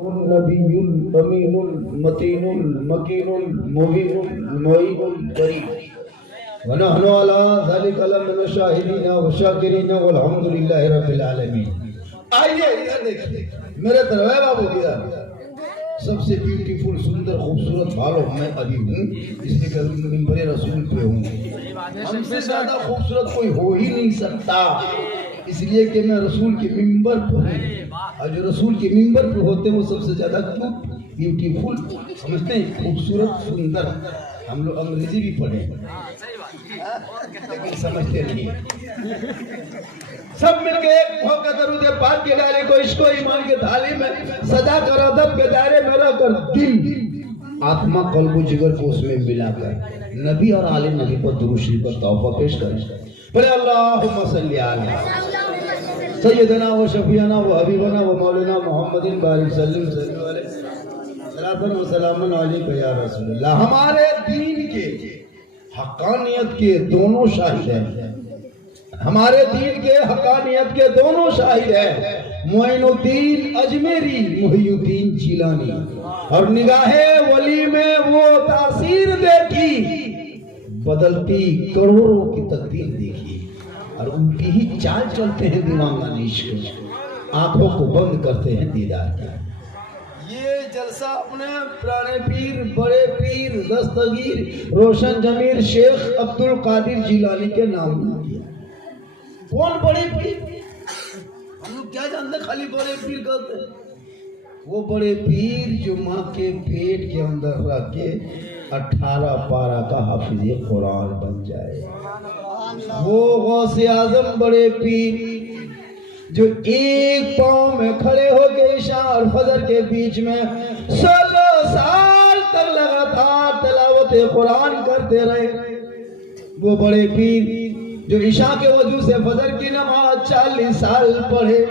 नबीयुल अमीनुल मतीनुल मकीनुल मुबीनुल मुईनुल करीम व नहनु अला ज़ालिका लमिन शाहिदीन व शाकिरीन वल्हम्दुलिल्लाहि रब्बिल आलमीन। आइए इधर देखिए, मेरे तरफ है बाबू इधर। सबसे ब्यूटीफुल सुंदर खूबसूरत बालों में अभी हूँ, इसलिए मिंबर रसूल पे हूँ। हमसे ज्यादा खूबसूरत कोई हो ही नहीं सकता, इसलिए कि मैं रसूल के मिंबर पर हूँ। और जो रसूल के मिंबर पे होते हैं वो सबसे ज्यादा क्यूट ब्यूटीफुल समझते हैं, खूबसूरत सुंदर। हम लोग अंग्रेजी भी पढ़े लेकिन समझते नहीं। सब मिलके एक होकर दरूद पाक के डाले को इश्को ईमान के थाली में सजा कर अदब के दायरे में रखकर दिल आत्मा कल्ब जिगर को उसमें मिलाकर नबी और आले नबी पर दुरूद शरीफ पर तौबा पेश करें। बोले अल्लाहुम्मा सल्ली अला सय्यदना व शफीना व हबीबना व मौलाना मुहम्मदिन बारिक सल्लल्लाहु अलैहि वसल्लम व सलामुन अलैका या रसूलल्लाह। हमारे दीन के हक्कानियत के दोनों शाहिद हैं, हमारे दीन के हक्कानियत के दोनों शाहिद हैं, मोइनुद्दीन अजमेरी, मुहियुद्दीन जिलानी। और निगाहे वली में वो तासीर देखी, बदलती करोड़ों की तकदीर देखी, और उनकी ही चाल चलते हैं दीवाना इश्क, आंखों को बंद करते हैं दीदार। ये जलसा अपने पुराने पीर, बड़े पीर, दस्तगीर, रोशन जमीर शेख अब्दुल कादिर जिलानी के नाम में किया। कौन बड़े पीर? हम लोग क्या जानते, खाली बड़े पीर कहते हैं। वो बड़े पीर जो माँ के पेट के अंदर रख के 18 पारा का हाफिज़े कुरान बन जाए। वो गौसे आजम बड़े पीर जो एक पांव में खड़े होकर इशा और फजर के बीच में 16 साल तक लगातार तिलावत कुरान करते रहे। वो बड़े पीर जो इशा के वजू से फजर की नमाज 40 साल पढ़े।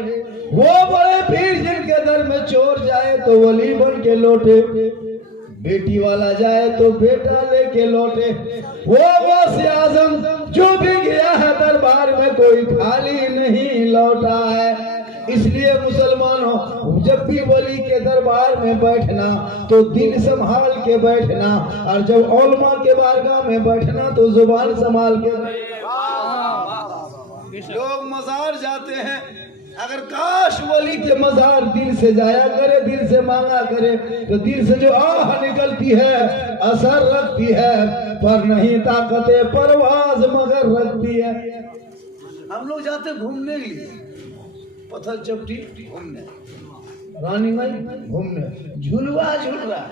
वो बड़े पीर जिनके दर में चोर जाए तो वली बन के लौटे, बेटी वाला जाए तो बेटा लेके लौटे। वो गौसे आजम जो भी गया है दरबार में कोई खाली नहीं लौटा है। इसलिए मुसलमानों, जब भी वली के दरबार में बैठना तो दिल संभाल के बैठना, और जब औलमा के बारगाह में बैठना तो जुबान संभाल के। लोग मजार जाते हैं, अगर काश वली के मजार दिल से जाया करे, दिल से मांगा करे, तो दिल से जो आह निकलती है असर रखती है, पर नहीं ताकते परवाज मगर रखती है। हम लोग जाते घूमने के लिए, पत्थर चपटी घूमने, रानी माई घूमने, झुलवा झूल रहा,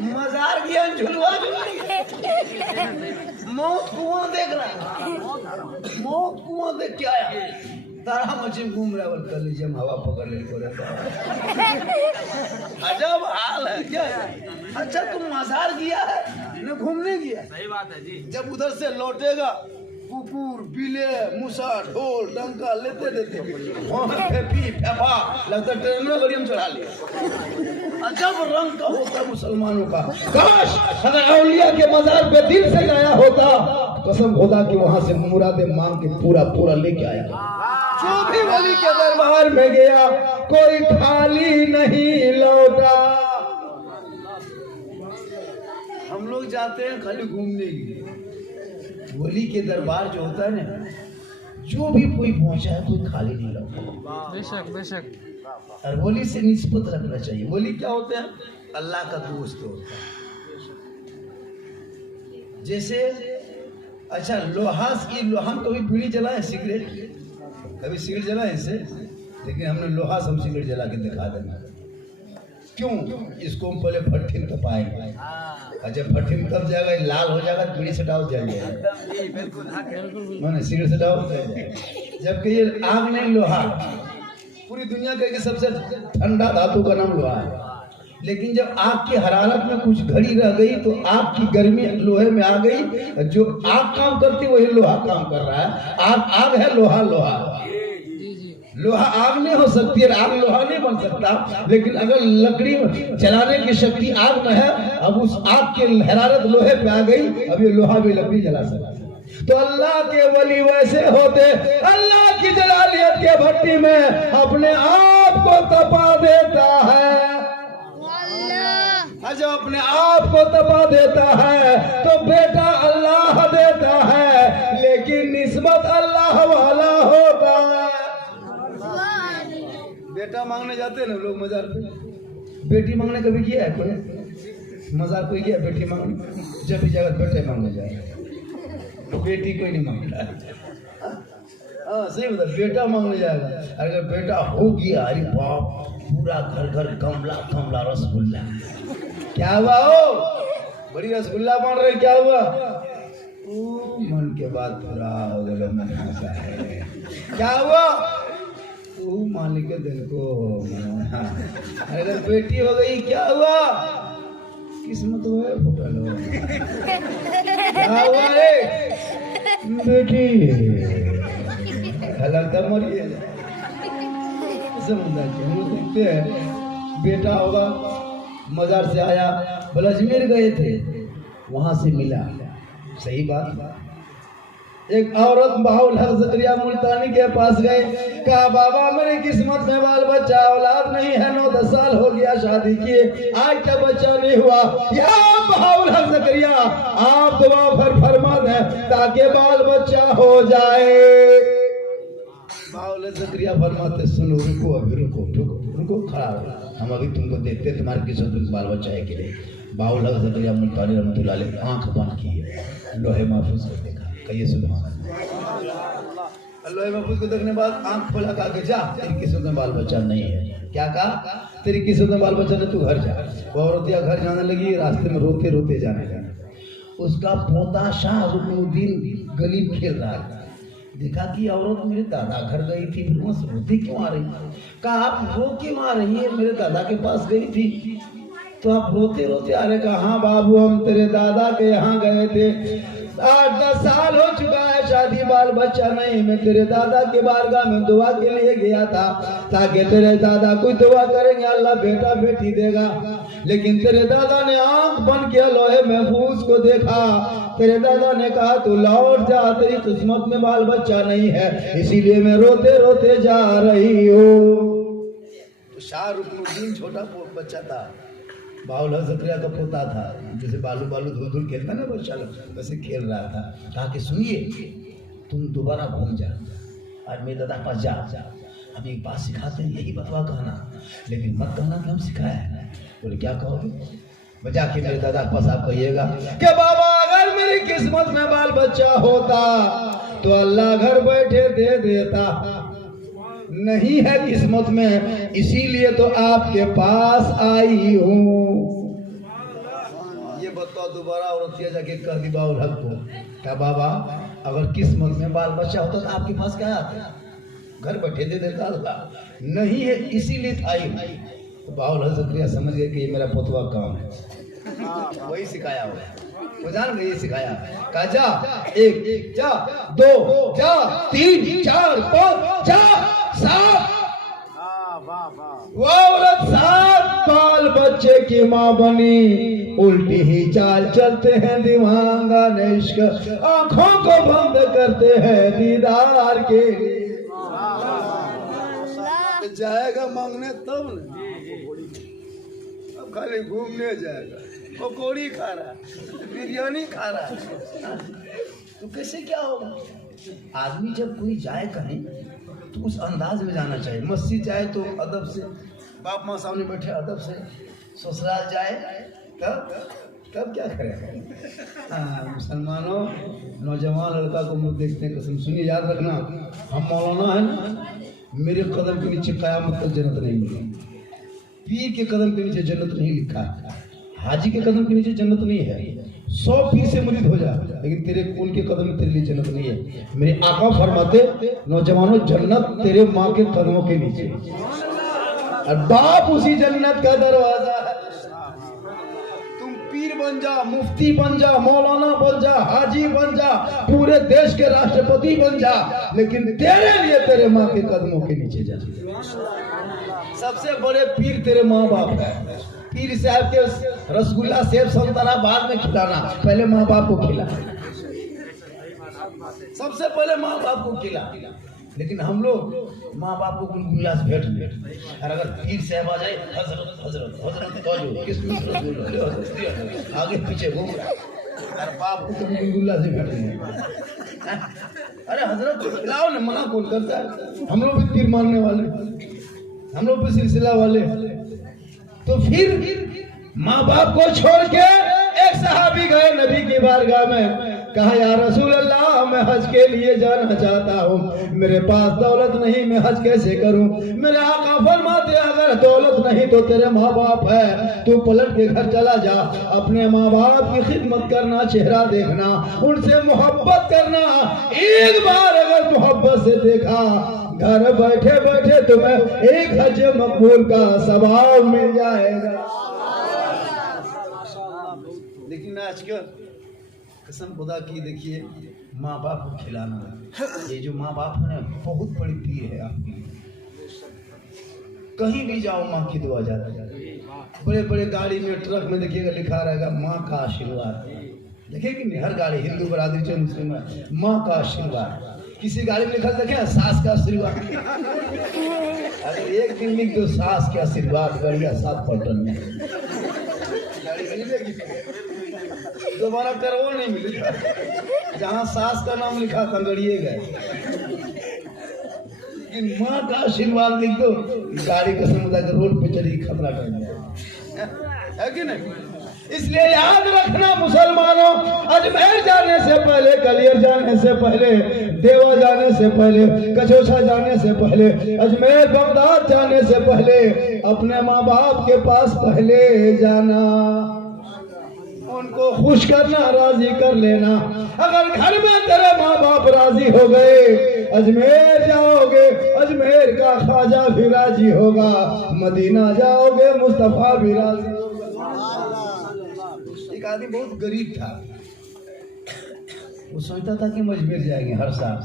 मजार गया झुलवा मौत कुआं देख रहा, मौत कुआं देख के आया, तारा मछली घूम रहा है, कलेजे में हवा पकड़ ले को रहता है। अजब हाल है क्या? अच्छा तुम मजार गया है न घूमने गया? सही बात है जी। जब उधर से लौटेगा कुकुर, बिले, मूसा, ढोल, डंका लेते लेते लगता ट्रेन में गड़ियम चढ़ा लिया। अजब रंग का होता है मुसलमानों का। काश अगर औलिया के मजार पे दिल से गया होता, कसम खुदा कि वहां से मुरादे मांग के पूरा पूरा लेके आया। जो भी वली के दरबार में गया कोई खाली नहीं लौटा। हम लोग जाते हैं खाली घूमने के लिए। वली के दरबार जो होता है ना, जो भी कोई पहुंचा है कोई खाली नहीं लौटा। बेशक बेशक। और वली से निस्बत रखना चाहिए। वली क्या होते हैं? अल्लाह का दोस्त होता है। जैसे अच्छा हम कभी बीड़ी जलाए, सिगरेट कभी सिगरेट जलाए इससे, लेकिन हमने लोहा से हम सिगरेट जला के दिखा देना। क्यों? इसको हम पहले भट्टी में तपाएंगे, और जब भट्टी में तप जाएगा लाल हो जाएगा, बीड़ी से डाल जल जाएगा, मैंने सिगरेट से डाल जाएगा। जबकि ये आग नहीं, लोहा, पूरी दुनिया का सबसे ठंडा धातु का नाम लोहा है। लेकिन जब आग की हरारत में कुछ घड़ी रह गई तो आग की गर्मी लोहे में आ गई। जो आग काम करती वही लोहा काम कर रहा है। आग है, लोहा लोहा। लोहा आग नहीं हो सकती है, आग लोहा नहीं बन सकता। लेकिन अगर लकड़ी जलाने की शक्ति आग में है, अब उस आग की हरारत लोहे पे आ गई, अब ये लोहा भी लकड़ी जला सकता है। तो अल्लाह के वली वैसे होते, अल्लाह की जलालियत के भट्टी में अपने आप को तपा देता है, जो अपने आप को तपा देता है तो बेटा अल्लाह देता है, लेकिन निस्बत अल्लाह वाला होता है। बेटा मांगने जाते हैं ना लोग मजार पे, बेटी मांगने कभी किया है कोई? मजार कोई किया बेटी मांगने? जब भी जगह बेटे मांगने जाए तो बेटी कोई नहीं मांगता है। हाँ सही बता, बेटा मांगने जाएगा। अगर बेटा हो गया, अरे बाप, पूरा घर घर कमला कमला रसगुल्ला। क्या हुआ हो? बड़ी रसगुल्ला बन रहे, क्या हुआ? मन के बाद पूरा हो गया, मन हंसा है। क्या हुआ? मालिक के दिल को। अगर बेटी हो गई, क्या हुआ? किस्मत हुआ फुटल हो। क्या हुआ रे? बेटी लगता मरिए। समझदार हम लोग देखते हैं, बेटा होगा, मजार से आया, बोला अजमेर गए थे, वहां से मिला। सही बात। एक औरत बाहुल हक जकरिया मुल्तानी के पास गए, कहा बाबा मेरी किस्मत में बाल बच्चा औलाद नहीं है, 9-10 साल हो गया शादी किए, आज तक बच्चा नहीं हुआ। या बाहुल हक जकरिया, आप दुआ फरमा दें ताकि बाल बच्चा हो जाए। बाहुल जकरिया फरमाते सुनो, रुको अभी, रुको रुको रुको, खड़ा हो, हम अभी तुमको देखते तुम्हारे किस्मत में बाल बच्चा है कि नहीं। बाहुल हक जकरिया मुल्तानी रहमतुल्लाह अलैह आंख बंद की है, लोहे महफूज को देखा। कहिए सुभान अल्लाह। लोहे महफूज को देखने बाद आंख खोला, कहा कि जा, तेरी किस्मत में बाल बच्चा नहीं है। क्या कहा? तेरी किस्मत में बाल बच्चा नहीं, तू घर जा। वो औरतिया घर जाने लगी, रास्ते में रोते रोते जाने लगी। उसका पोता शाह रुकनुद्दीन गली खेल रहा था, देखा कि औरत मेरे दादा घर गई थी, फिर वहां से रोती क्यों आ रही? कहा आप रो क्यों आ रही है? मेरे दादा के पास गई थी तो आप रोते रोते आ रहे। कहा हाँ बाबू, हम तेरे दादा के यहाँ गए थे, 8-10 साल हो चुका है शादी, बाल बच्चा नहीं। मैं तेरे दादा के बारगाह में दुआ के लिए गया था ताकि तेरे दादा कोई दुआ करेंगे, अल्लाह बेटा बेटी देगा। लेकिन तेरे दादा ने आंख बंद किया, लोहे महफूज को देखा। तेरे दादा ने कहा तू लौट जा, तेरी किस्मत में बाल बच्चा नहीं है, इसीलिए मैं रोते रोते जा रही हूँ। तो शाह रुकनुद्दीन छोटा बच्चा था, बाहुल हक जकरिया का पोता था, जैसे बालू बालू धूल धूल खेलता ना बच्चा लोग, वैसे खेल रहा था। कहा कि सुनिए, तुम दोबारा घूम जा और मेरे दादा पास जा, हम एक बात सिखाते हैं, यही बतवा कहना, लेकिन मत कहना कि हम सिखाया है। बोले क्या कहोगे? बजा के मेरे दादा के पास आप कहिएगा कि बाबा अगर मेरी किस्मत में बाल बच्चा होता तो अल्लाह घर बैठे दे देता, नहीं है किस्मत में, इसीलिए तो आपके पास आई हूँ। ये बताओ दोबारा औरतिया जाके कर दी बाउल हक को, क्या बाबा अगर किस्मत में बाल बच्चा होता तो आपके पास क्या आता? घर बैठे दे देता अल्लाह, नहीं है इसीलिए आई हूँ। तो बाउल हक जकरिया समझ गए कि ये मेरा पोतवा काम है, वही सिखाया हुआ, वो जान गए सिखाया। कहा जा, 1 जा, 2 जा, 3 4 5 जा, 7। वो औरत 7 बाल बच्चे की माँ बनी, उल्टी ही चाल चलते हैं दीवांगा इश्क, आंखों को बंद करते हैं दीदार के लिए। जाएगा मांगने तब न, अब खाली घूमने जाएगा, पकौड़ी खा रहा, बिरयानी खा रहा, तो कैसे क्या होगा? आदमी जब कोई जाए कहीं तो उस अंदाज में जाना चाहिए। मस्जिद जाए तो अदब से, बाप माँ सामने बैठे अदब से, ससुराल जाए तब क्या करेगा? हाँ मुसलमानों, नौजवान लड़का को मुझे देखते हैं, कसम सुनिए, याद रखना, हम मौलाना है ना, मेरे कदम के नीचे कयामत तक जन्नत नहीं मिलेगी। पीर के कदम के नीचे जन्नत नहीं लिखा है, हाजी के कदम के नीचे जन्नत नहीं है। 100 पीर से मुरीद हो जा, लेकिन तेरे उनके कदम में तेरे लिए जन्नत नहीं है। मेरे आका फरमाते नौजवानों, जन्नत तेरे माँ के कदमों के नीचे, और बाप उसी जन्नत का दरवाजा है। तुम पीर बन जा, मुफ्ती बन जा, मौलाना बन जा, हाजी बन जा, पूरे देश के राष्ट्रपति बन जा, लेकिन तेरे लिए तेरे माँ के कदमों के नीचे जा। सबसे बड़े पीर तेरे माँ बाप है। पीर साहब के रसगुल्ला सेब संतरा बाद में खिलाना, पहले माँ बाप को खिला, सबसे पहले माँ बाप को खिला। लेकिन हम लोग माँ बाप को गुलगुल्ला से भेंट में, और अगर पीर साहब आ जाए हजरत हजरत हजरत तो जो किसमें आगे पीछे घूम रहा है, अरे बाप को कभी गुलगुल्ला से भेंट नहीं। अरे हजरत को खिलाओ ना, मना कौन करता है? हम लोग भी पीर मानने वाले, हम लोग भी सिलसिला वाले। तो फिर माँ बाप को छोड़ के एक सहाबी गए नबी की बारगाह में, कहा या रसूल अल्लाह मैं हज के लिए जाना चाहता हूँ, मेरे पास दौलत नहीं, मैं हज कैसे करूँ? मेरे आका फरमाते अगर दौलत नहीं तो तेरे माँ बाप है, तू पलट के घर चला जा, अपने माँ बाप की खिदमत करना, चेहरा देखना, उनसे मोहब्बत करना। एक बार अगर मोहब्बत से देखा, घर बैठे बैठे तुम्हें एक हज मकबूल का सवाब मिल जाएगा। लेकिन आज क्या कसम खुदा की, देखिए माँ बाप को खिलाना, ये जो माँ बाप है बहुत बड़ी पीर है आपकी। कहीं भी जाओ माँ की दुआ जाता है। बड़े बड़े गाड़ी में, ट्रक में देखिएगा लिखा रहेगा माँ का आशीर्वाद। देखिए कि नहीं, हर गाड़ी हिंदू बरादरी चाहे मुस्लिम है, माँ का आशीर्वाद। किसी गाड़ी में लिखा देखे सास का आशीर्वाद। अगर एक दिन लिख दो सास के आशीर्वाद, गड़िया 7 पलटन में दोबारा करवो नहीं मिलेगा। जहाँ सास का नाम लिखा कंगड़िए गए, लेकिन माँ का आशीर्वाद लिख दो, गाड़ी का समुदाय के रोड पे चली खतरा टल जाए, है कि नहीं? इसलिए याद रखना मुसलमानों, अजमेर जाने से पहले, कलियर जाने से पहले, देवा जाने से पहले, कचौछा जाने से पहले, अजमेर बगदाद जाने से पहले अपने माँ बाप के पास पहले जाना, उनको खुश करना, राजी कर लेना। अगर घर में तेरे माँ बाप राजी हो गए, अजमेर जाओगे, अजमेर का ख्वाजा भी राजी होगा, मदीना जाओगे, मुस्तफा भी राजी होगा। एक आदमी बहुत गरीब था, वो सोचता था कि हम अजमेर जाएंगे हर साल।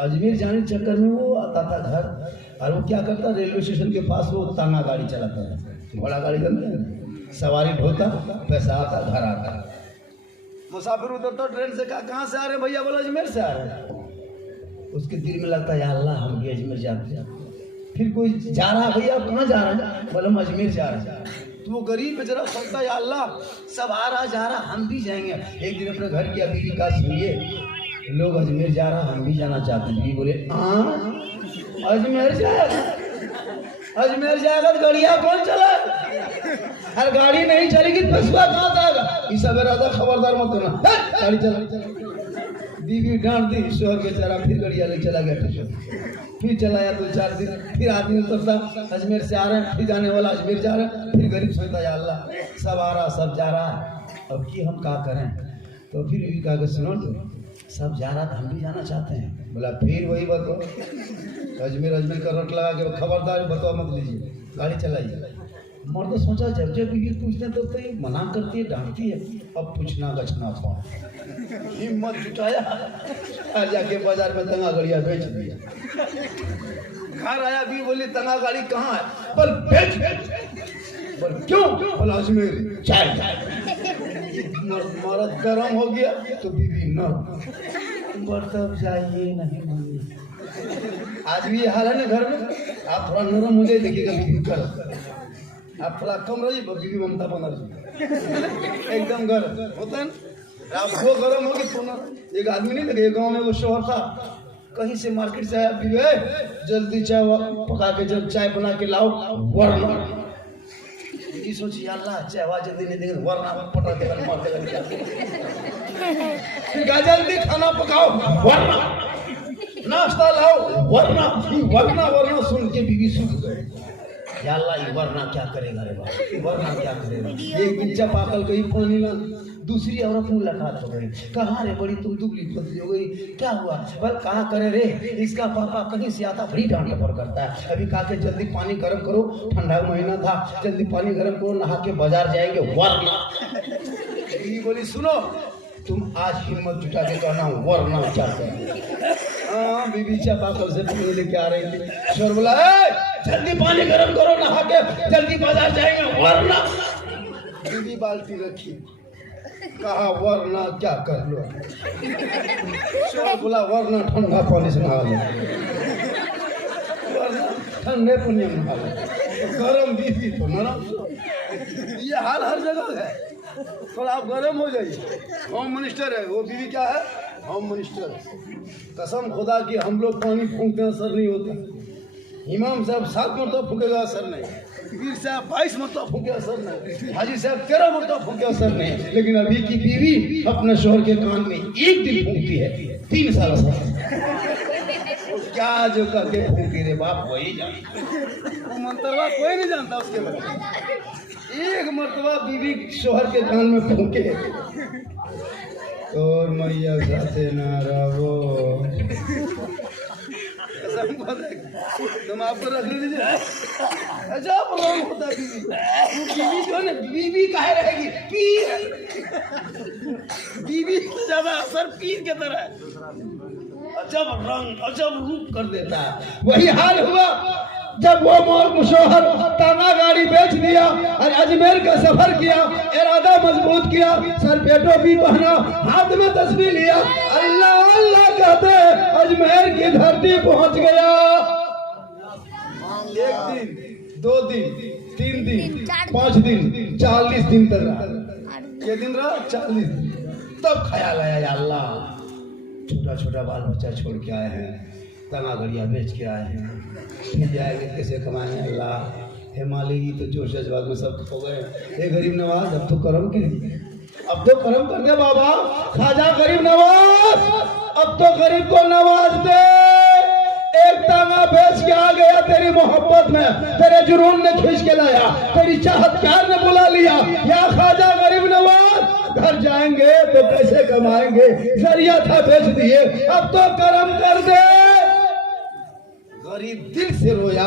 अजमेर जाने के चक्कर में वो आता था घर, और वो क्या करता, रेलवे स्टेशन के पास वो तांगा गाड़ी चलाता था, घोड़ा गाड़ी करते हैं, सवारी ढोता, पैसा आता, घर आता। मुसाफिर उतरता ट्रेन से, कहाँ से आ रहे भैया? बोला अजमेर से आ रहे। उसके दिल में लगता है या अल्लाह हम भी अजमेर जाते हैं। फिर कोई जा रहा, भैया कहाँ जा रहे हैं? बोला हम अजमेर जा रहे हैं। तो वो गरीब बेचारा सोचता या अल्लाह सब आ रहा जा रहा, हम भी जाएंगे। एक दिन अपने घर की बीवी का सुनिए, लोग अजमेर जा रहा, हम भी जाना चाहते हैं। बोले अजमेर जाएगा, अजमेर जाएगा तो गाड़िया कौन चला? हर गाड़ी नहीं चलेगी, पैसा कहाँ जाएगा? इस राजा खबरदार मत करना, गाड़ी चला। बीवी डांट दी, शोहर बेचारा फिर गाड़िया ले चला गया स्टेशन। फिर चलाया 2-4 दिन, फिर आदमी उतरता, अजमेर से आ रहे हैं, फिर जाने वाला अजमेर जा रहे हैं। फिर गरीब सोचता या अल्लाह सब आ रहा, सब जा रहा है, अब की हम क्या करें? तो फिर बीवी कहा सुनो, तो सब जा रहा था, हम भी जाना चाहते हैं। बोला फिर वही बताओ, अजमेर अजमेर का रट लगा के खबरदार बताओ मत लीजिए, गाड़ी चलाइए। मर्द सोचा जब जब बीवी पूछते तो ये मना करती है, डांटती है, अब पूछना गछना कौन? हिम्मत जुटाया, जाके बाजार में तंगा गाड़िया बेच दिया। घर आया भी बोली तंगा गाड़ी कहाँ है? बोल बेच। बोल क्यों? बोला अजमेर चाय। मर्द गरम हो गया तो बीवी न, तब जाइए नहीं मानिए। आज भी ये हाल है ना घर में, आप थोड़ा नरम हो जाए, देखिएगा बीवी कर, आप थोड़ा कम रहिए, बीवी ममता बना रही एकदम गर्म होता है ना। आप वो गर्म होगी तो ना, एक आदमी नहीं लगे गांव में, वो शोहर था, कहीं से मार्केट से आया, बीवी जल्दी चाय पका के जब चाय बना के लाओ, वरना बीवी सोची अल्लाह चाय जल्दी नहीं देंगे, वरना पटा देगा, मार देगा। जल्दी खाना पकाओ, वरना नाश्ता लाओ, वरना वरना वरना सुन के बीवी सूख गए। या अल्लाह ये वरना क्या करेगा रे बाबा, वरना क्या करेगा? एक दिन जब पाकल गई पानी ला, दूसरी औरत मुलाकात हो गई, कहाँ रे बड़ी तुम दुबली पतली हो गई, क्या हुआ? बल कहाँ करे रे, इसका पापा कहीं से आता, बड़ी डांट डपट करता है। अभी कहा के जल्दी पानी गर्म करो, ठंडा महीना था, जल्दी पानी गर्म करो, नहा के बाजार जाएंगे, वरना। ये बोली सुनो, तुम आज हिम्मत जुटा के कहना वरना क्या करें? हाँ बीबी चापाकल से पानी लेके आ रही थी, शोर बोला जल्दी पानी गर्म करो, नहा के जल्दी बाजार जाएंगे, वरना। बीबी बाल्टी रखी, कहा वरना क्या कर लो। शोहर बोला वरना ठंडा पानी से नहा लो, वरना ठंडे पानी में नहा लो, गरम बीवी तो नरम। ये हाल हर जगह है। थोड़ा आप गरम हो जाइए। होम मिनिस्टर है, वो बीवी क्या है? Home minister. कसम खुदा की हम लोग पानी फूंकते हैं, असर नहीं होता। इमाम साहब 7 मरतबा फूकेगा, असर नहीं। पीर साहब 22 मरतबा फूके, असर नहीं। हाजी साहब 13 मरतबा फूके, असर नहीं। लेकिन अभी की बीवी अपने शोहर के कान में एक दिन फूकती है, 3 साल असर। क्या जो करके फूकी रे बाप वही जानता, वो मंत्रवा कोई नहीं जानता उसके बारे में। एक मरतबा बीवी शोहर के कान में फूके, और मैया साथे ना रहो। तुम आपको रख लीजिए। अच्छा प्रॉब्लम होता है बीवी, बीवी जो है बीवी काहे रहेगी? पीर बीवी तो ज्यादा असर पीर के तरह अजब रंग अजब रूप कर देता है। वही हाल हुआ जब वो मोर शोहर ताना गाड़ी बेच दिया और अजमेर का सफर किया, इरादा मजबूत किया, सर पे टोपी पहना, हाथ में तस्बीह लिया, अल्लाह अल्लाह कहते अजमेर की धरती पहुंच गया। 1 दिन 2 दिन 3 दिन 5 दिन 40 दिन तक रहा। ये दिन रहा 40 दिन। तब ख्याल आया या अल्लाह, छोटा छोटा बाल बच्चा छोड़ के आए हैं, तना घड़िया बेच के आए हैं, फिर जाएंगे कैसे कमाएंगे? अल्लाह हे मालिक, ये तो जोश जज्बात में सब हो गए। हे गरीब नवाज, अब तो करम कीजिए, अब तो करम कर दे बाबा। खाजा गरीब नवाज, अब तो गरीब को नवाज दे। एक तांगा बेच के आ गया तेरी मोहब्बत में, तेरे जुनून ने खींच के लाया, तेरी चाहत प्यार ने बुला लिया। या खाजा गरीब नवाज, घर जाएंगे तो कैसे कमाएंगे? जरिया था बेच दिए, अब तो करम कर दे। गरीब दिल से रोया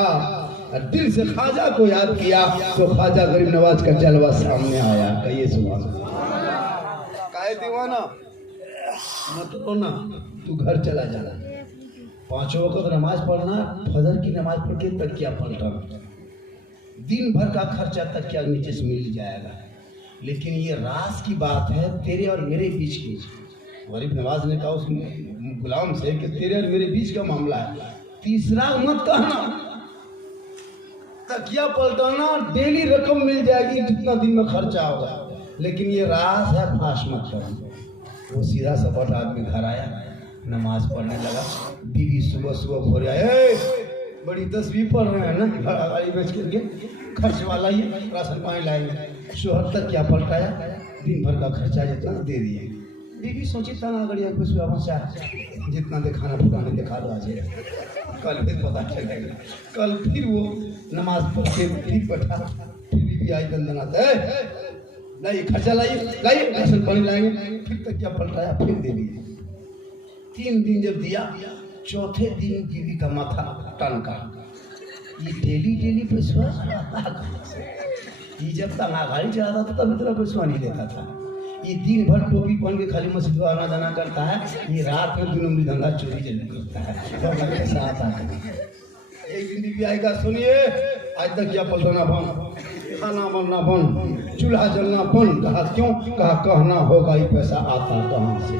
और दिल से ख्वाजा को याद किया, तो ख्वाजा गरीब नवाज का जलवा सामने आया। कहिए सुभान अल्लाह। काहे दीवाना मत रोना, तू घर चला जाना, 5 वक्त नमाज पढ़ना, फजर की नमाज पढ़ के तकिया पलटना, दिन भर का खर्चा तकिया नीचे से मिल जाएगा। लेकिन ये राज की बात है तेरे और मेरे बीच की। गरीब नवाज ने कहा उस गुलाम से कि तेरे और मेरे बीच का मामला है, तीसरा मत कहना। तकिया पलटाना, डेली रकम मिल जाएगी जितना दिन में खर्चा होगा, लेकिन ये राज है, फाश मत करना। वो सीधा सपट आदमी घर आया, नमाज पढ़ने लगा। बीवी सुबह सुबह भोर आए, बड़ी तस्वीर पढ़ रहे हैं ना, गाड़ी बेच करके खर्च वाला ही राशन पानी लाएंगे। शोहर तक क्या पलटाया, दिन भर का खर्चा जितना दे दिए। बीवी सोची तना गड़िया कुछ जितना दिखाना पुराने दिखा दो, आज कल फिर पता चलेगा। कल फिर वो नमाज पढ़ के फिर बैठा, फिर बीवी आई दंदनाते नहीं खर्चा लाइए राशन पानी लाएंगे, फिर तक क्या पलटाया, फिर दे दिए। 3 दिन जब दिया, चौथे दिन बीवी का माथा टनका। ये डेली पैसा, ये जब तक गाड़ी चलाता था तब इतना पैसा नहीं लेता था। ये दिन भर टोपी पहन के खाली मस्जिद में आना जाना करता है, ये रात में 2 नंबरी धंधा चोरी चोरी करता है, पैसा आता है। एक दिन बीवी आएगा, सुनिए आज तक क्या पलटना बंद, खाना बनना बंद, चूल्हा जलना बंद। कहा क्यों? कहा कहना होगा ये पैसा आता कहाँ से।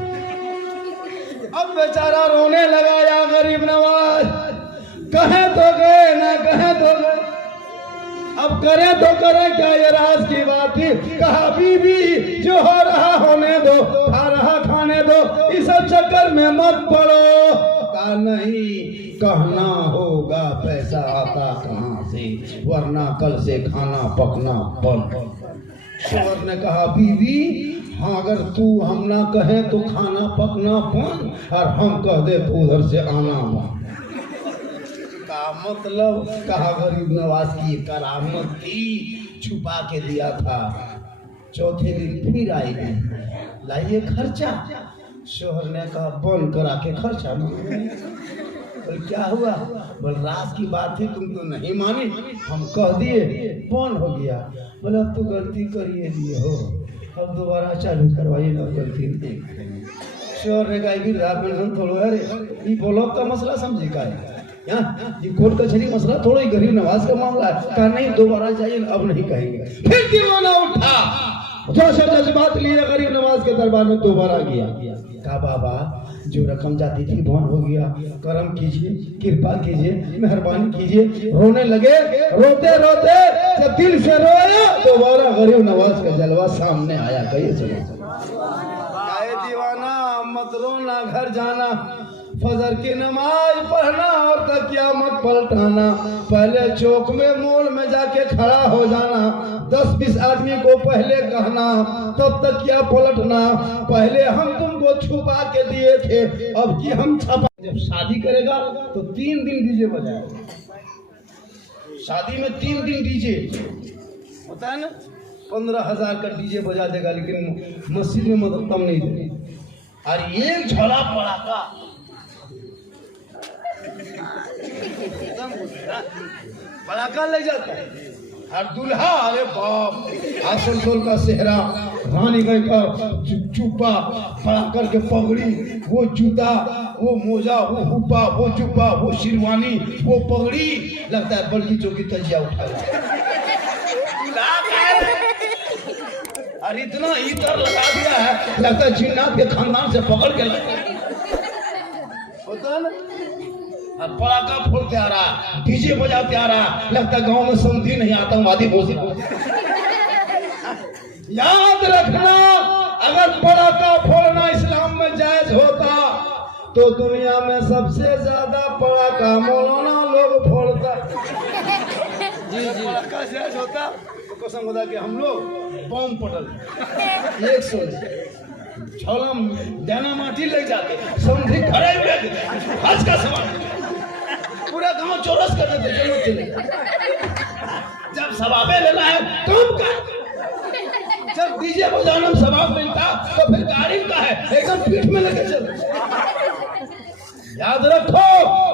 अब बेचारा रोने लगा, या गरीब नवाज, कहे तो गए ना कहे तो गए, अब करें तो करें क्या? ये राज की बात थी। कहा बीबी जो हो रहा होने दो, खा रहा खाने दो, इस चक्कर में मत पड़ो। कहा नहीं, कहना होगा पैसा आता कहाँ से, वरना कल से खाना पकना बंद। शोहर ने कहा बीबी हाँ, अगर तू हम ना कहे तो खाना पकना बंद, और हम कह दे तो उधर से आना बंद। मतलब कहा गरीब नवाज की करामत थी, छुपा के दिया था। चौथे दिन फिर आई, लाइए खर्चा। शोहर ने कहा बंद करा के खर्चा। बोल क्या हुआ? बोल राज की बात थी, तुम तो नहीं मानी, हम कह दिए, बंद हो गया। बोले अब तो गलती करिए दिए हो, अब दोबारा चालू करवाइए ना, गलती नहीं करेंगे। शोहर ने कहा वृद्धा पेंशन थोड़ा, अरे ये ब्लॉक का मसला समझे का है, ये कोर्ट कचहरी मसला थोड़ा ही गरीब नवाज का मामला है। कहा नहीं दोबारा चाहिए, अब नहीं कहेंगे। फिर दीवाना उठा, जो सब जज्बात लिए गरीब नवाज के दरबार में दोबारा गया। कहा बाबा जो रकम जाती थी बंद हो गया, करम कीजिए, कृपा कीजिए, मेहरबानी कीजिए। रोने लगे। रोते रोते जब दिल से रोया दोबारा गरीब नवाज का जलवा सामने आया। कहिए चलो दीवाना मत रोना, घर जाना, फजर की नमाज पढ़ना और तकिया मत पलटाना। पहले चौक में मोड़ में जाके खड़ा हो जाना। 10-20 आदमी को पहले कहना, तब तकिया पलटना। पहले हम तुमको छुपा के दिए थे, अब की हम छपा। जब शादी करेगा तो 3 दिन डीजे बजाएगा। शादी में 3 दिन डीजे होता है ना, 15,000 का डीजे बजा देगा, लेकिन मस्जिद में मतलब कम नहीं देगा। और एक झोला पड़ाका पड़ाका ले जाता है। और दूल्हा, अरे बाप, आसनसोल का सेहरा, रानीगंज का चुप्पा, पड़ाकर के पगड़ी, वो जूता, वो मोजा, वो हुप्पा, वो जुब्बा, वो शेरवानी, वो पगड़ी, लगता है बल्कि चौकी तजिया उठा। और इतना इतर लगा दिया है, लगता है जिन्नात के खानदान से पकड़ के होता है ना। और पड़ाका फोड़ते आ रहा, डीजे बजाते आ रहा, लगता है गांव में समझी नहीं आता हूँ आदि भोजी। याद रखना, अगर पड़ाका फोड़ना इस्लाम में जायज होता तो दुनिया में सबसे ज्यादा पड़ाका मौलाना लोग फोड़ता। पड़ाका जायज होता तो कसम खुदा कि हम लोग बम पटल 100 झोलम दाना माटी ले जाते, समझी खड़े हुए हज का सवाल पूरा गांव चौरस कर देते। चलो चले, जब सवाबे लेना है कम का, जब डीजे बजाना में सवाब मिलता तो फिर गाड़ी का है एकदम पीठ में लेके चलो। याद रखो,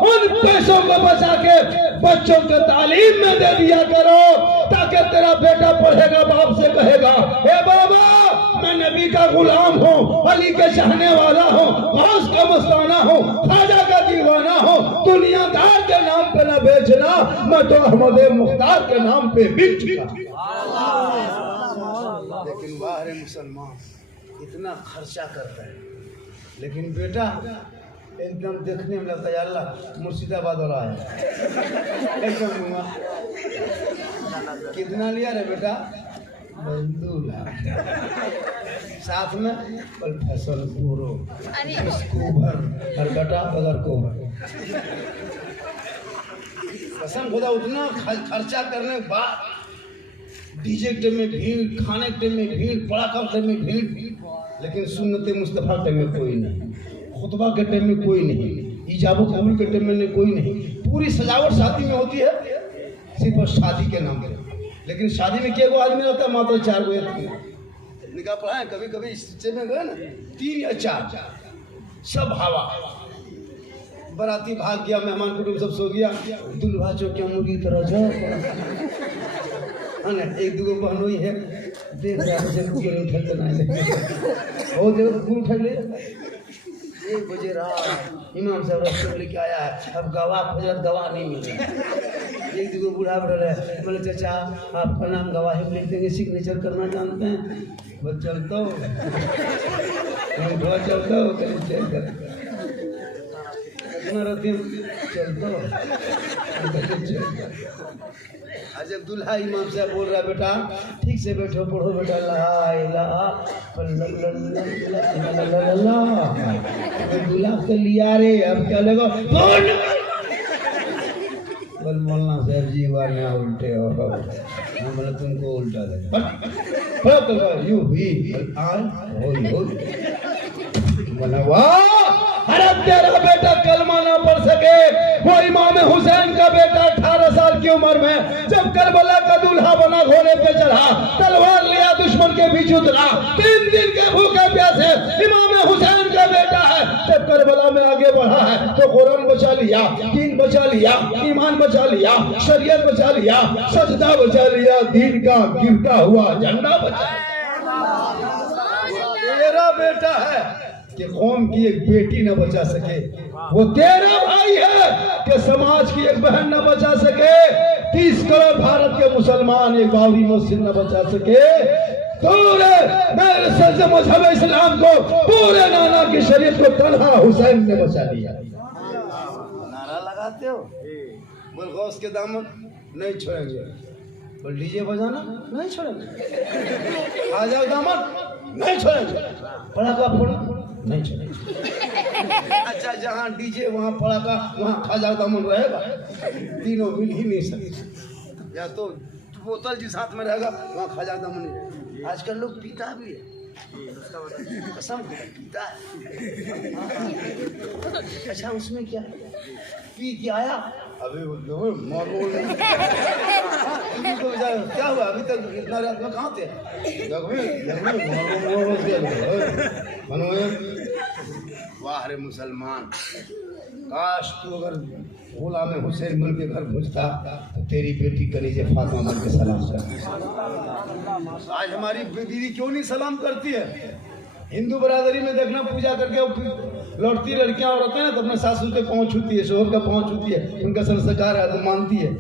उन पैसों को बचा के बच्चों के तालीम में दे दिया करो, ताकि तेरा बेटा पढ़ेगा बाप से कहेगा, हे बाबा मैं नबी का गुलाम हूँ, अली के चाहने वाला हूँ, गौस का मस्ताना हूँ, ख्वाजा का दीवाना हूँ। दुनियादार के नाम पे न बेचना, मैं तो अहमद मुख्तार के नाम पे बिक चुका। लेकिन बाहर मुसलमान इतना खर्चा करता है, लेकिन बेटा एकदम देखने में लगता है अल्लाह मुर्शिदाबाद वाला है एकदम। कितना लिया रे बेटा? 2 लाख। साथ में प्रोफेसर पूरो स्कूबर और बेटा बगैर कोबर। कसम खुदा उतना खर्चा करने के बाद डीजे के टाइम में भीड़, खाने के टाइम में भीड़, पड़ाका के टाइम में भीड़, लेकिन सुन्नत मुस्तफा के टाइम में कोई नहीं, खुतबा के टाइम में कोई नहीं, इजाबो कबूल के टाइम में कोई नहीं। पूरी सजावट शादी में होती है सिर्फ शादी के नाम पे, लेकिन शादी में क्या आदमी रहता है? मात्र 4 गो निकाह पढ़ा है। कभी कभी स्टेज में गए ना 3 या 4, सब हवा। बराती भाग गया, मेहमान कुटुंब सब सो गया, दुल्हा चौकिया मुर्गी तरह जाओ। 1-2 बहन हुई है, देख रहा है उठल नहीं उठल 1 बजे रात इमाम साहब रस्ते लेके आया है, अब गवाह फजरत गवाह नहीं मिले। 1-2 बूढ़ा बढ़ है, बोले चाचा आपका नाम गवाही में लिख देंगे, सिग्नेचर करना जानते हैं? बस चलता हो चलता हो चलता हो। जब दूल्हा इमाम साहब बोल रहा बेटा ठीक से बैठो, पढ़ो बेटा, ला इलाहा दूल्हा तो लिया रे, अब क्या लगा बोल मौलाना साहब जी वाले उल्टे हो, हम बोले तुमको उल्टा लगा यू ही बोला वाह अरे तेरा बेटा कलमा ना पढ़ सके। वो इमाम हुसैन का बेटा 18 साल की उम्र में जब करबला का दूल्हा बना, घोड़े पे चढ़ा, तलवार लिया, दुश्मन के बीच उतरा, 3 दिन के भूखे प्यासे इमाम हुसैन का बेटा है। जब करबला में आगे बढ़ा है तो कुरान बचा लिया, दीन बचा लिया, ईमान बचा लिया, शरीयत बचा लिया, सजदा बचा लिया, दीन का गिरता हुआ झंडा बचा। तेरा बेटा है कि कौम की एक बेटी न बचा सके, वो तेरा भाई है कि समाज की एक बहन न बचा सके, 30 करोड़ भारत के मुसलमान एक बाबरी मस्जिद न बचा सके। पूरे मेरे सच्चे मजहब इस्लाम को, पूरे नाना की शरीयत को तन्हा हुसैन ने बचा दिया। नारा लगाते हो, बोल गौस के दामन नहीं छोड़ेंगे, बोल डीजे बजाना नहीं छोड़ेंगे, आ जाओ दामन नहीं छोड़ेंगे, पड़ाका फोड़ो नहीं छोड़ेंगे। अच्छा, जहाँ डीजे वहाँ पड़ाका वहाँ खाजा दामन रहेगा, तीनों मिल ही नहीं सकते। या तो बोतल जिस हाथ में रहेगा वहाँ खाजा दामन नहीं रहेगा। आजकल लोग पीता भी है, कसम पीता है। अच्छा, उसमें क्या पी के आया अभी क्या हुआ? अभी तक इतना रात में कहाँ थे? वाह रे मुसलमान, काश तू अगर गुलाम हुसैन बन के घर पहुँचता तो तेरी बेटी कलीजे फातिमा बन के सलाम करती। आज हमारी बीवी क्यों नहीं सलाम करती है? हिंदू बरादरी में देखना, पूजा करके लौटती लड़कियां औरतें ना तो अपने सासू के पाँव छूती है, शोहर का पाँव छूती है, उनका संस्कार है तो मानती है।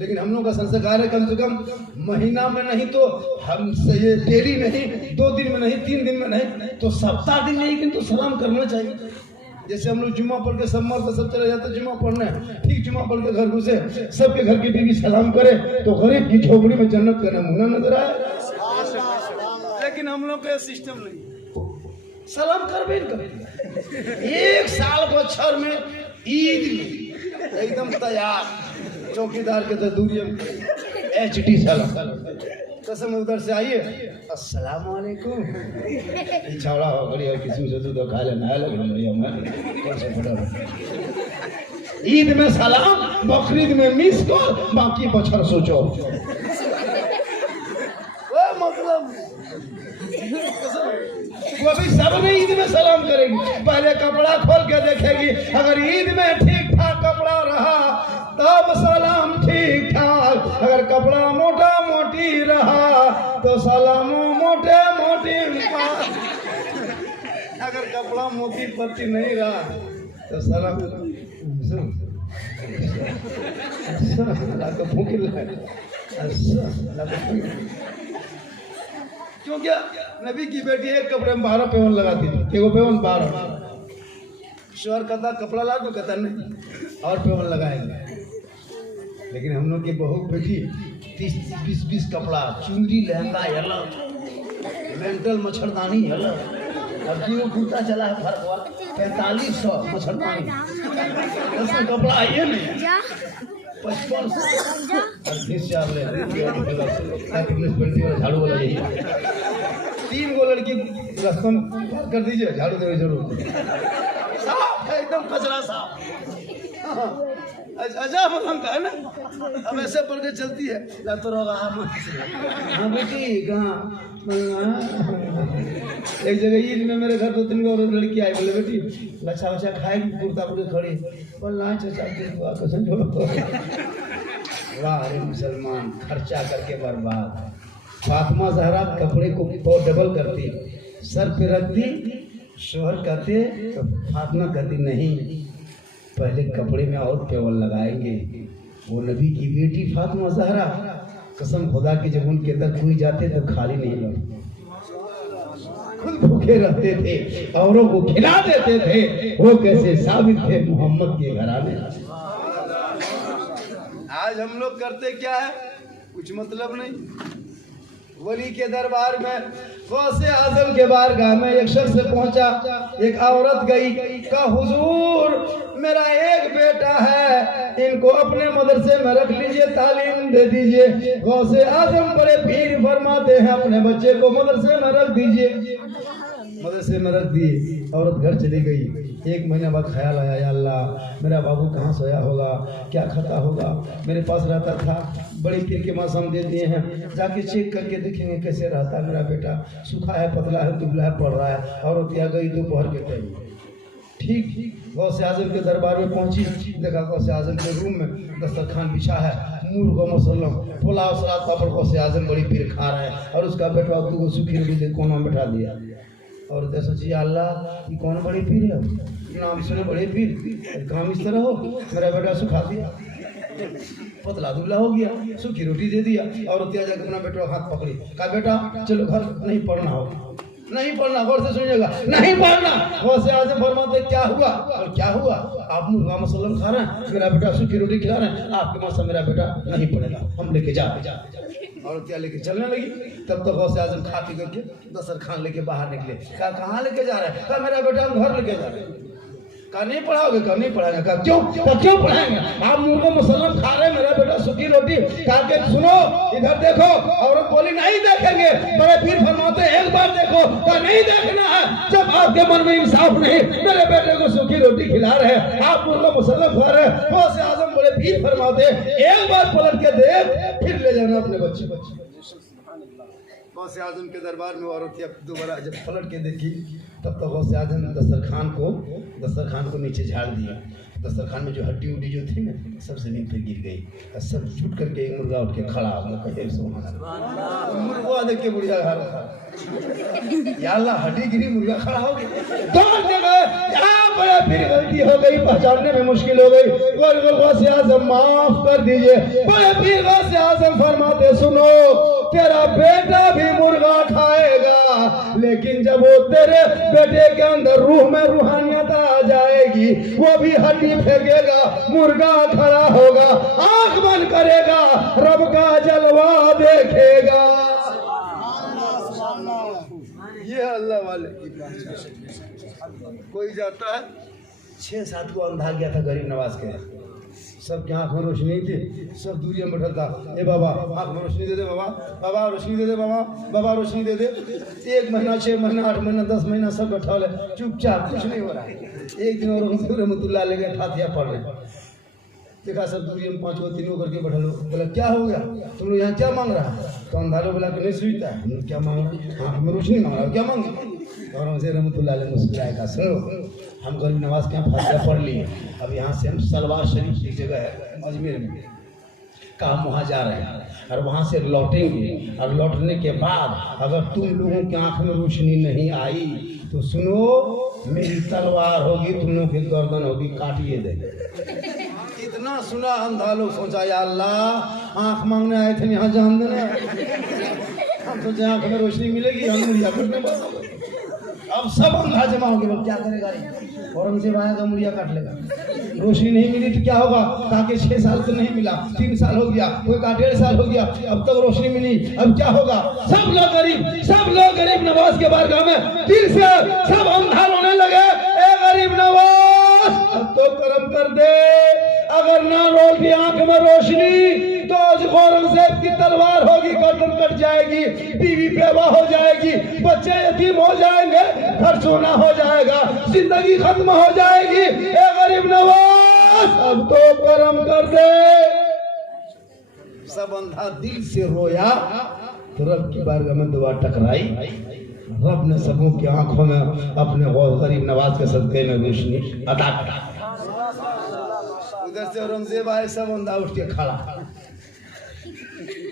लेकिन हम लोग का संस्कार है कम से कम महीना में नहीं तो हम ये डेली नहीं, 2 दिन में नहीं, 3 दिन में नहीं तो सप्ताह दिन नहीं, लेकिन तो सलाम करना चाहिए। जैसे हम लोग जुम्मा पढ़ के सब मर्द सब चले जाते जुम्मा पढ़ने, ठीक जुम्मा पढ़ के घर घुसे, सबके घर की बीवी सलाम करे तो गरीब की झोपड़ी में जन्नत का नमूना नजर आए। लेकिन हम लोग का सिस्टम नहीं, सलाम कर भी कर। एक साल को अक्षर में ईद में एकदम तैयार, चौकीदार के दूरी HD सलाम, कसम उधर से आइए अस्सलाम वालेकुम, छावड़ा हो गई किसी से तो खा लेना है लगे ईद में सलाम, बकरीद में मिस कॉल, बाकी बछर सोचो। मतलब वो अभी सब में ईद में सलाम करेगी, पहले कपड़ा खोल के देखेगी, अगर ईद में ठीक ठाक कपड़ा रहा तब सलाम ठीक ठाक, अगर कपड़ा मोटा मोटी रहा तो सलाम मोटे मोटी, अगर कपड़ा मोटी पत्ती नहीं रहा तो सलाम क्यों? क्या नबी की बेटी एक कपड़े में 12 पेवन लगाती थी, एगो पेवन 12, शोहर कहता कपड़ा ला दो, कहता नहीं और पेवन लगाएंगे। लेकिन हम लोग की बहू बेटी 30-20 कपड़ा, चुनरी लहंगा अलग, मेंटल मच्छरदानी अलग, अब क्यों घूमता चला है फर्क वाला 4500 मच्छरदानी, उसमें कपड़ा आइए नहीं 5500 झाड़ू वाला यही 3 गो लड़की रस्म कर दीजिए, झाड़ू दे जरूर, साफ है एकदम कचरा साफ। अजब रंग का है ना, अब ऐसे पढ़ के चलती है तो रोगा। हाँ बेटी कहाँ? एक जगह ईद में मेरे घर 2-3 गो लड़की आई, बोले बेटी लच्छा वच्छा खाएगी, कुर्ता पूरे खड़ी, बोल ना चाचा कसम छोड़ो। वाह रे मुसलमान, खर्चा करके बर्बाद। फातिमा ज़हरा कपड़े को बहुत डबल करती, सर पे रखती, शोहर कहते तो फातिमा कहती नहीं, पहले कपड़े में और पेवल लगाएंगे। वो नबी की बेटी फातिमा ज़हरा, कसम खुदा की जब उनके अंदर कोई जाते तो खाली नहीं लौटते, खुद भूखे रहते थे, औरों को खिला देते थे। वो कैसे साबित थे मोहम्मद के घराने। आज हम लोग करते क्या है, कुछ मतलब नहीं। वली के दरबार में, गौसे आजम के बारगाह में एक शख्स पहुंचा, एक औरत गई, कहा हुजूर मेरा एक बेटा है, इनको अपने मदरसे में रख लीजिए, तालीम दे दीजिए। गौसे आजम बड़े पीर फरमाते हैं अपने बच्चे को मदरसे में रख दीजिए। मदरसे में रख दिए, औरत घर चली गई। 1 महीना बाद ख्याल आया, या अल्लाह मेरा बाबू कहाँ सोया होगा, क्या खाता होगा, मेरे पास रहता था, बड़े पीर के मौसम दे दिए हैं, जाके चेक करके देखेंगे कैसे रहता है मेरा बेटा, सूखा है, पतला है, दुबला है, पड़ रहा है। औरत आ गई दोपहर के टाइम, ठीक गौसे आजम के दरबार में पहुंची, देखा गौसे आजम के रूम में दस्तरखान बिछा है, नूर को मसल्लम पुलाव सलाद पापड़ गौसे आजम बड़ी पीर खा रहे हैं, और उसका बेटा 2 सूखी रोटी कोना में बैठा दिया। और सोचिए अल्लाह ये कौन बड़ी पीर है, नाम सुने बड़े पीर, काम इस तरह हो, मेरा बेटा सुखा दिया। पतला दुबला हो गया, सूखी रोटी दे दिया और तिया जाके अपना बेटा हाथ पकड़ी, कहा बेटा चलो घर नहीं पढ़ना हो, नहीं पढ़ना, गौर से सुनिएगा, नहीं पढ़ना। गौर से आज़म फरमाते क्या हुआ और क्या हुआ, आप मुर्गा मसलम खा रहे हैं, मेरा बेटा सूखी रोटी खिला रहे हैं, आपके माँ से मेरा बेटा नहीं पढ़ेगा, हम लेके जा और क्या लेके चलने लगी। तब तो गौर से आज़म खा पी करके दस्तरखान लेके बाहर निकले, कहा कहाँ लेके जा रहे हैं, कहा मेरा बेटा हम घर लेके जा रहे हैं। कहा नहीं पढ़ाओगे, कहा नहीं पढ़ाएंगे, कहा क्यों पढ़ाएंगे, आप मुर्गा मुसलम खा रहे हैं, मेरा बेटा सूखी रोटी। कहा कि सुनो इधर देखो, औरत बोली नहीं देखेंगे, बड़े पीर फरमाते एक बार देखो, कहा नहीं देखना है, जब आपके मन में इंसाफ नहीं, मेरे बेटे को सूखी रोटी खिला रहे हैं, आप मुर्गा मुसलम खा रहे हैं। गौसे आजम बड़े पीर फरमाते एक बार पलट के देख, फिर ले जाना अपने बच्चे। गौसे आजम के दरबार में औरत दोबारा जब पलट के देखी, तब तो गौसे आजम दस्तरखान को नीचे झाड़ दिया। दस्तरखान में जो हड्डी उड्डी जो थी ना, सब जमीन पे गिर गई और सब छूट करके एक मुर्गा उठ के खड़ा हो गया। मुर्गा देख के बुढ़िया घर या अल्लाह, हड्डी गिरी, मुर्गा खड़ा हो गया। दौड़ के गए, यहाँ बड़े फिर गलती हो गई, पहचानने में मुश्किल हो गई, गौसे आजम माफ कर दीजिए। बड़े फिर गौसे आजम फरमाते सुनो, तेरा बेटा भी मुर्गा खाएगा, लेकिन जब वो तेरे बेटे के अंदर रूह में रूहानियत आ जाएगी, वो भी हड्डी फेंकेगा, मुर्गा खड़ा होगा, आंख बंद करेगा, रब का जलवा देखेगा। ये अल्लाह वाले की बात। कोई जाता है 6-7 को अंधा गया था गरीब नवाज के, सबके आँख में रोशनी थी, सब दूरी में बैठा था, ए बाबा आँख में रोशनी दे दे, बाबा बाबा रोशनी दे दे, बाबा बाबा रोशनी दे दे। 1 महीना 6 महीना 8 महीना 10 महीना सब बैठा ले, चुपचाप, कुछ नहीं हो रहा है। एक दिन और रहमतुल्लाह ले गए फातिहा पढ़ने, देखा सब दूरी में 5 3 करके बैठा लो, बोला क्या हो गया, तुम लोग यहाँ क्या मांग रहा है, तो अंधारो बोला कि नहीं सुनता है, क्या मांग रहा, आँख में रोशनी मांग रहा है, क्या मांगे। और हमसे रहमतुल्लाह अलैह मुस्कुराया, कहा सुनो हम गरीब नवाज के यहाँ फातिहा पढ़ लिए, अब यहाँ से हम सलवार शरीफ की जगह है अजमेर में, कहा हम वहाँ जा रहे हैं और वहाँ से लौटेंगे, और लौटने के बाद अगर तुम लोगों की आँख में रोशनी नहीं आई तो सुनो मेरी तलवार होगी, तुम लोगों की गर्दन होगी, काटिए देंगे। इतना सुना अंधा लोग सोचा या अल्लाह आँख मांगने आए थे यहाँ जान देना, हम सोचे आँख में रोशनी मिलेगी, हम मुड़िया कटने बंद हो गए। अब सब अंधा जमा हो गया, क्या करेगा, औरंगजेब आएगा मुड़िया काट लेगा। रोशनी नहीं मिली तो क्या होगा, कहा कि 6 साल तो नहीं मिला, 3 साल हो गया, कोई का 1.5 साल हो गया, अब तक रोशनी मिली, अब क्या होगा। सब लोग गरीब नवाज के बारगाह में दिल से सब अंधा रोने लगे, ए गरीब नवाज अब तो करम कर दे, अगर ना रोटी आंख में रोशनी तो औरंगजेब की तलवार होगी, गर्दन कट जाएगी, बीवी बेवा हो जाएगी, बच्चे यतीम हो जाएंगे, घर सोना हो जाएगा, जिंदगी खत्म हो जाएगी। ए गरीब नवाज अब तो करम कर दे। सब अंधा दिल से रोया तो रब की बारगाह में दुआ टकराई, रब ने सबों की आंखों में अपने गरीब नवाज के सदके में रोशनी अता करा। उधर से औरंगजेब आए, सब अंधा उठ के खड़ा,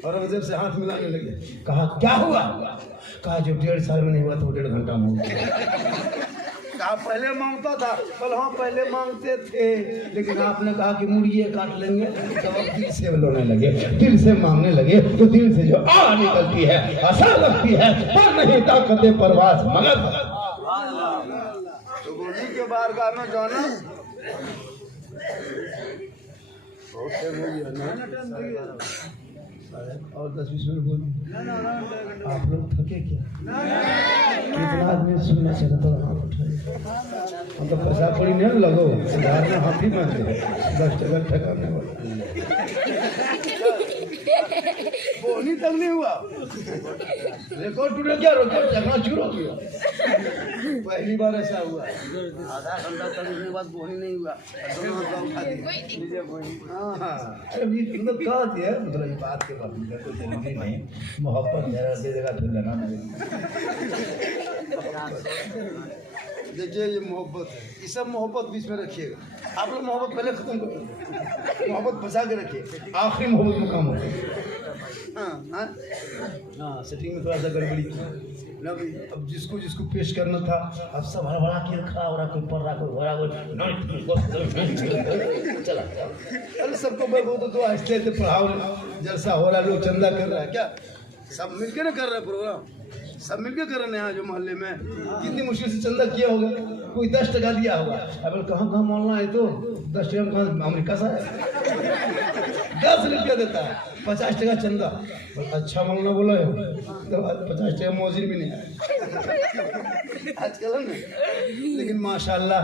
औरंगजेब से हाथ मिलाने लगे, कहा क्या हुआ, कहा जो 1.5 साल में नहीं हुआ तो 1.5 घंटा में हुआ। कहा पहले मांगता था, बोले हाँ पहले मांगते थे, लेकिन आपने कहा कि मुर्गिए काट लेंगे, तो अब दिल से रोने लगे, दिल से मांगने लगे, तो दिल से जो आ निकलती है, आशा लगती है, पर नहीं ताकते परवास मगर। तो गोली के बारगाह में जाना और 10-20 मिनट बोल, आप लोग थके क्या, कितना आदमी सुनना चाहता था, हम तो पैसा पड़ी नहीं लगो, सुधार में हाथी बन गए, 10 टका ठकाने वाला बोनी तक नहीं हुआ, रिकॉर्ड टूट गया, रिकॉर्ड जगना चूर हो गया। पहली बार ऐसा हुआ, आधा घंटा तक उसके बाद बोनी नहीं हुआ, दोनों हाथ उठा दिए। अरे मतलब कहा दिया, मतलब ये बात के बाद तो जरूरी नहीं, मोहब्बत दे देगा फिर लगा। देखिए ये मोहब्बत है, ये सब मोहब्बत बीच में रखिएगा, आप लोग मोहब्बत पहले खत्म करिए, मोहब्बत बचा के रखिए, आखिरी मोहब्बत मुकाम होगा। हाँ सेटिंग में थोड़ा सा गड़बड़ी ना भाई। अब जिसको जिसको पेश करना था अब सब हड़बड़ा के खड़ा हो रहा, कोई पढ़ रहा, कोई हो रहा, कोई चला। अरे सबको वो तो आहिस्ते आहिस्ते पढ़ाओ, जलसा हो रहा, लोग चंदा कर रहा है क्या, सब मिलके ना कर रहा है प्रोग्राम, सब मिलके कर रहे हैं यहाँ जो मोहल्ले में। कितनी मुश्किल से चंदा किया होगा, कोई 10 टका दिया होगा। अब कहाँ मोहल्ला है तो 10 टका कहाँ अमेरिका से है 10 रुपया देता है, 50 टका चंदा। अच्छा मोहल्ला बोला है तो 50 टका मौजूद भी नहीं है आजकल है ना। लेकिन माशाल्लाह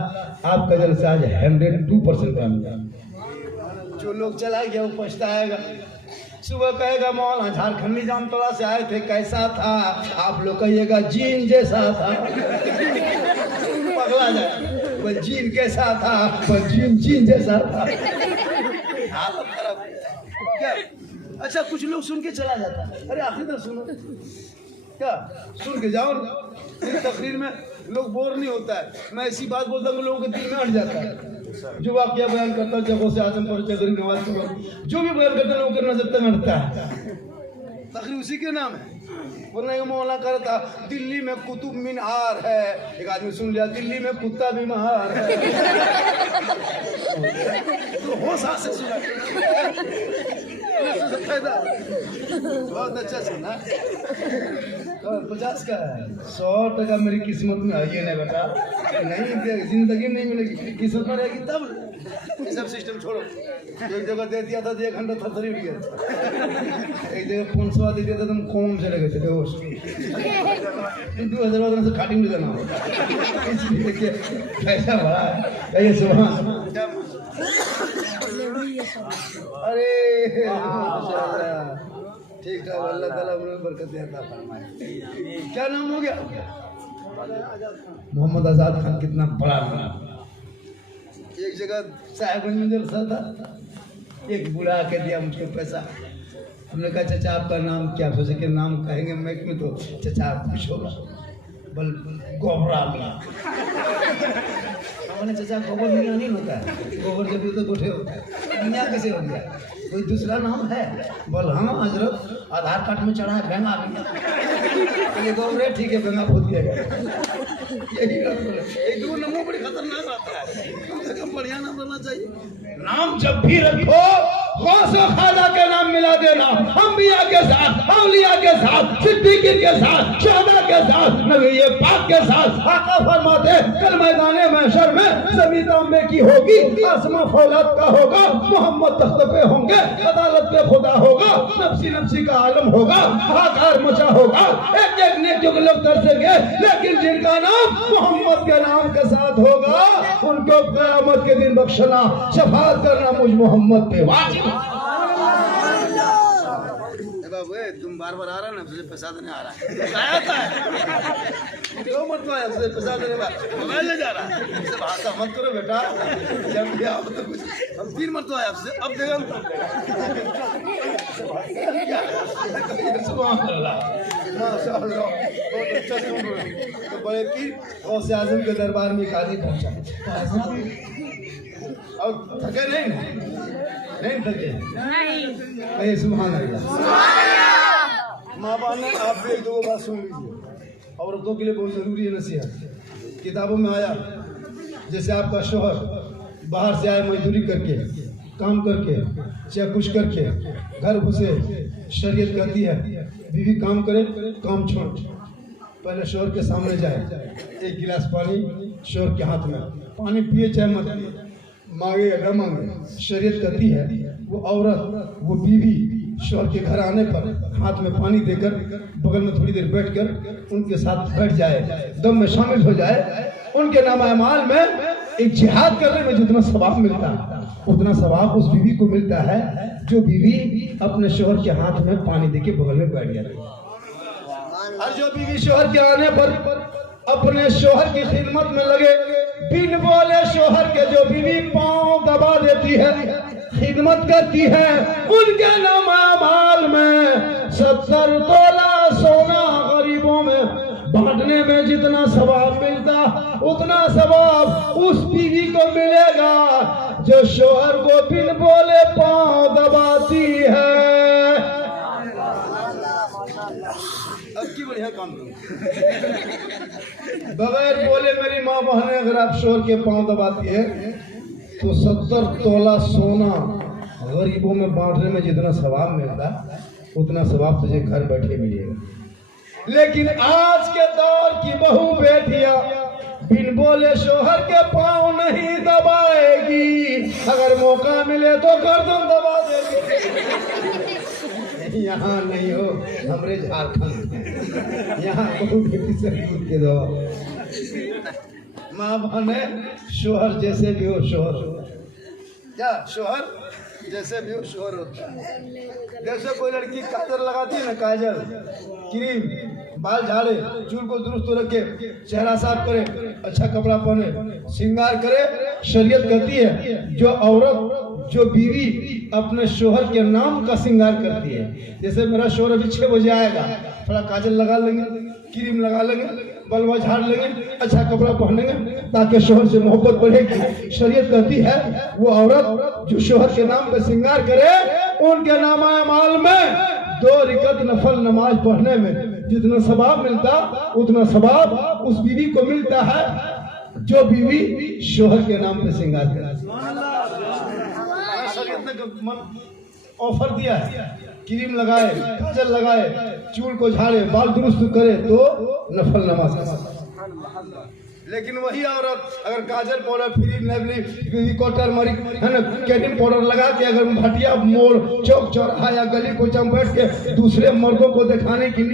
आपका जलसा आज 102% कामयाब। जो लोग चला गया वो पछताएगा, सुबह कहेगा मौलाना झारखंडी जामतोड़ा से आए थे, कैसा था? आप लोग कहिएगा जीन जैसा था। पगला जाए, वो जीन कैसा था? वो जीन जैसा था। हालत खराब क्या? अच्छा कुछ लोग सुन के चला जाता है, अरे आखिर तक सुनो क्या, सुन के जाओ। इस तकरीर में लोग बोर नहीं होता है, मैं ऐसी बात बोलता हूँ लोगों के दिल में अट जाता है। जो वाक्य बयान करता हूँ जगहों से आजम पर चौधरी नवाज पर जो भी बयान करता है लोगों के नजर तक हटता है, तकरीर उसी के नाम है। बोलने का मौला कर था दिल्ली में कुतुब मीनार है, एक आदमी सुन लिया दिल्ली में कुत्ता बीमार है तो होश हाथ से सुना बहुत अच्छा सुना। 50 का है, 100 टका मेरी किस्मत में है ये नहीं बेटा, नहीं जिंदगी नहीं मिलेगी, किस्मत में रहेगी तब। सब सिस्टम छोड़ो, एक जगह दे दिया था 1 घंटा थरथरी उठ गया, एक जगह 500 दे दिया था तुम कौन चले गए थे बेहोश, 2000 से खाटी में देना इसलिए देखिए पैसा बड़ा है ये सुभान। अरे ठीक ठाक, अल्लाह ताला उन्हें बरकत अता फरमाए। क्या नाम हो गया? मोहम्मद आजाद खान। कितना बड़ा नाम। एक जगह साहेबगंज में जलसा था, एक बूढ़ा आके दिया मुझको पैसा, हमने कहा चाचा आपका नाम क्या? सोचे कि नाम कहेंगे मैक में तो चाचा आप खुश होगा, बल गोबरा मिया। हमने चाचा गोबर मियाँ नहीं होता है, गोबर जब तो गोठे होता है, मियाँ कैसे हो गया? कोई दूसरा नाम है? बोल हाँ हजरत आधार कार्ड में चढ़ा है बेंगा मियाँ। ये गोबरे ठीक है बेंगा फूट गया। यही दो नामों बड़ी खतरनाक आता है, कम से कम बढ़िया नाम रहना चाहिए। नाम जब भी रखो गौसे खाजा के नाम मिला देना, अंबिया के साथ, औलिया के साथ, सिद्दीकीन के साथ, शहदा के साथ, नबी पाक के साथ। आका फरमाते कल मैदाने महशर में ज़मीन तांबे की होगी, आसमां फौलाद का होगा, मोहम्मद तख्त पे होंगे, अदालत पे खुदा होगा, नफ्सी नफ्सी का आलम होगा, हाहाकार मचा होगा, एक एक नेक जो लोग तरसेंगे, लेकिन जिनका नाम मोहम्मद के नाम के साथ होगा उनको क़यामत के दिन बख्शना, शफाअत करना मुझ मोहम्मद पे वाजिब। बाबू तुम बार बार आ रहा ना, तुझे पैसा देने आ रहा है क्यों मत आया? तुझे पैसा देने मोबाइल ले जा रहा है, इससे भाषा मत करो बेटा। जब भी आओ तो कुछ हम 3 मरतबा आए आपसे, अब देगा माशाअल्लाह बहुत अच्छा सुन रहे। तो बड़े पीर गौसे आज़म के दरबार में एक आदमी पहुंचा और थके नहीं थके नहीं, सुभान अल्लाह। माँ बाप ने आप भी 2 बात सुन लीजिए, औरतों के लिए बहुत जरूरी है नसीहत। किताबों में आया जैसे आपका शोहर बाहर से आए मजदूरी करके, काम करके, चाहे कुछ करके घर घुसे, शरीयत कहती है बीवी काम करे, काम छोड़, पहले शोहर के सामने जाए, 1 गिलास पानी शोहर के हाथ में, पानी पिए चाहे मत पिए, मांगे या न मांगे, शरीयत कहती है वो औरत, वो बीवी शोहर के घर आने पर हाथ में पानी देकर बगल में थोड़ी देर बैठकर उनके साथ बैठ जाए, दम में शामिल हो जाए, उनके नामा अमाल में एक जिहाद करने में जितना सवाब मिलता है उतना सवाब उस बीवी को मिलता है जो बीवी अपने शोहर के हाथ में पानी देके बगल में बैठ जाती है। और जो बीवी शोहर के आने पर अपने शोहर की खिदमत में लगे, बिन बोले शोहर के जो बीवी पांव दबा देती है, खिदमत करती है, उनके नामा अमाल में 70 तोला सोना गरीबों में बांटने में जितना सवाब मिलता उतना सवाब उस बीवी को मिलेगा जो शोहर को बिन बोले पांव दबाती है। अब की बढ़िया काम करो। बगैर बोले मेरी माँ बहनें अगर आप शोर के पांव दबाती है तो 70 तोला सोना गरीबों में बांटने में जितना सवाब मिलता उतना सवाब तुझे घर बैठे मिलेगा। लेकिन आज के दौर की बहू बेटियां बिन बोले शोहर के पांव नहीं दबाएगी, अगर मौका मिले तो गर्दन दबा देगी। यहाँ नहीं हो, हमरे झारखंड यहाँ बहू बेटी से कूद के दो। माँ बहने शोहर जैसे भी हो शोहर हो, क्या शोहर जैसे भी हो शोहर होता है। जैसे कोई लड़की काजल लगाती है ना, काजल क्रीम, बाल झाड़े, चूल को दुरुस्त रखे, चेहरा साफ करे, अच्छा कपड़ा पहने, श्रृंगार करे, शरीयत कहती है जो औरत जो बीवी अपने शोहर के नाम का श्रृंगार करती है। जैसे मेरा शोहर अभी 6 बजे आएगा, थोड़ा काजल लगा लेंगे, क्रीम लगा लेंगे, बलवा झाड़ लेंगे, अच्छा कपड़ा पहनेंगे ताकि शोहर से मोहब्बत बढ़ेगी। शरीयत कहती है वो औरत जो शोहर के नाम पे श्रृंगार करे उनके नामा माल में 2 रिकत नफल नमाज पढ़ने में जितना सवाब मिलता उतना सवाब उस बीवी को मिलता है जो बीवी शोहर के नाम पे श्रृंगार करे। शरीयत ने ऑफर दिया है, क्रीम लगाए, काजल लगाए, चूल को झाड़े, बाल दुरुस्त करे तो नफल नमाज। लेकिन वही औरत अगर काजल पाउडर, फ्री नेवली, कोटर मरिक है ना, कैटिन पाउडर लगा के अगर भटिया मोड़, चौक चौराहा या गली को बैठ के दूसरे मर्दों को दिखाने के लिए